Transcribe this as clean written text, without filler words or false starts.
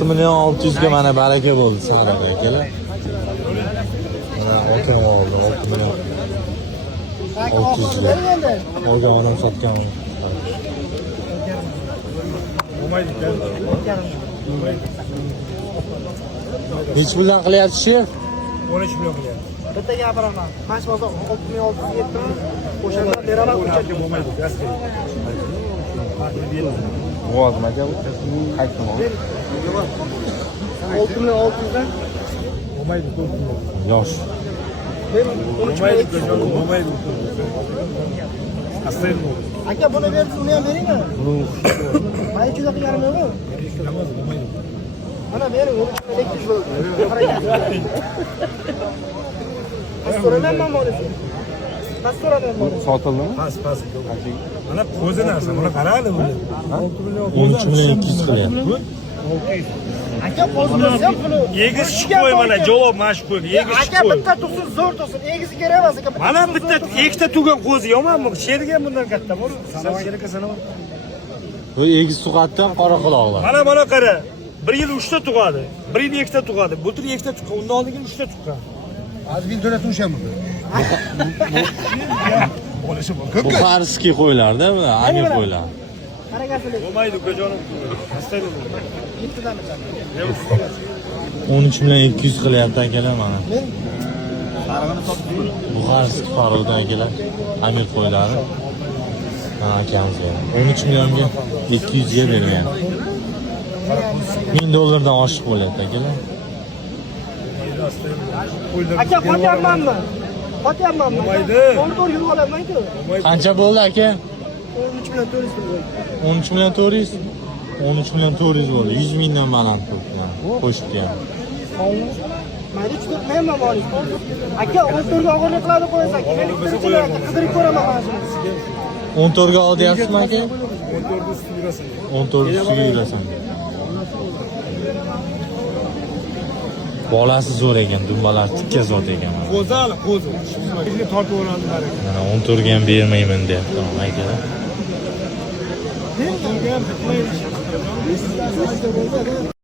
1.600.000 ga mana baraka bo'ldi sariq akalar. Mana otam oldi 6.600.000 ga. Olganim sotgan. Hech bilan qilyapsiz shu? 13 million qilyapti. Bitta gapiraman. Mana shu hozir 6.607 o'shanda beraman ko'chatga Bo'lmaydi, gaski. Vozim aka bu. Qaytdim. 6.600 dan Bo'lmaydi, 4 million. Yosh. Bo'lmaydi, bo'lmaydi. Astayin bo'ldi. aka buni berib uni ham bering. Mana 200 qilganim yo'qmi? Bo'lmaydi. Mana bering 13.200 bo'ldi. So'ramayman bo'lsa. Pas so'ramayman bo'lsa. Sotildimi? Pas. Mana qo'zi narsa, buni qarayli buni. 13.200 qilyapti. Aka qo'zg'asi ham puli. Egiz qo'y mana javob mana shu qo'yga. Egiz aka qo'y. bitta tursin, zo'r tursin. Egizi kerak emas aka. Mana bitta ikkita tugan qo'zi yomonmi? Sherga bundan katta bor. Sherga sanaman. Bu egiz tug'atdan qora quloqlar. Mana qara. 1 yil 3 ta tug'adi. 1 yil 2 ta tug'adi. Bu tur 2 ta tuqqan. Undan oldin 3 ta tuqqan. Az bin to'la tushamiz. Bo'lishi mumkin. Bu farskiy qo'ylarda, bular amir qo'ylar. Qaragasilik. Bo'lmaydi ukajonim. Astayin. 7 dan o'tadi. 13.200 qilyapti akalar mana. Bu farskiy farqida akalar. Amir qo'ylari. Mana akamizga 13 millionga 200 ga bergan. 1000 dollardan oshiq bo'lyapti akalar. Aka qotyapmanmi? Bo'lmaydi. To'g'ri yurib olaman-ku. Qancha bo'ldi aka? 13 million 400 bo'ldi. 13 million 400. 13 million 400 bo'ldi. 100 mingdan baland qo'ygan. Qo'shibdi ham. Mayli chiqib menman boring. Aka 14 ga og'irlik qiladi qo'ysak. Men qidirib ko'raman mana shuni. 14 ga olyapsizmi aka? 14 usti yurasan. 14 ustiga yurasan. Bolasi zo'r ekan, dumbalar tikka zot ekan. Qo'zi hali qo'zi. Ishni tortib o'randi baraka. Mana 14 ga ham bermayman deyapti akalar. 14 ga ham bitmaydi.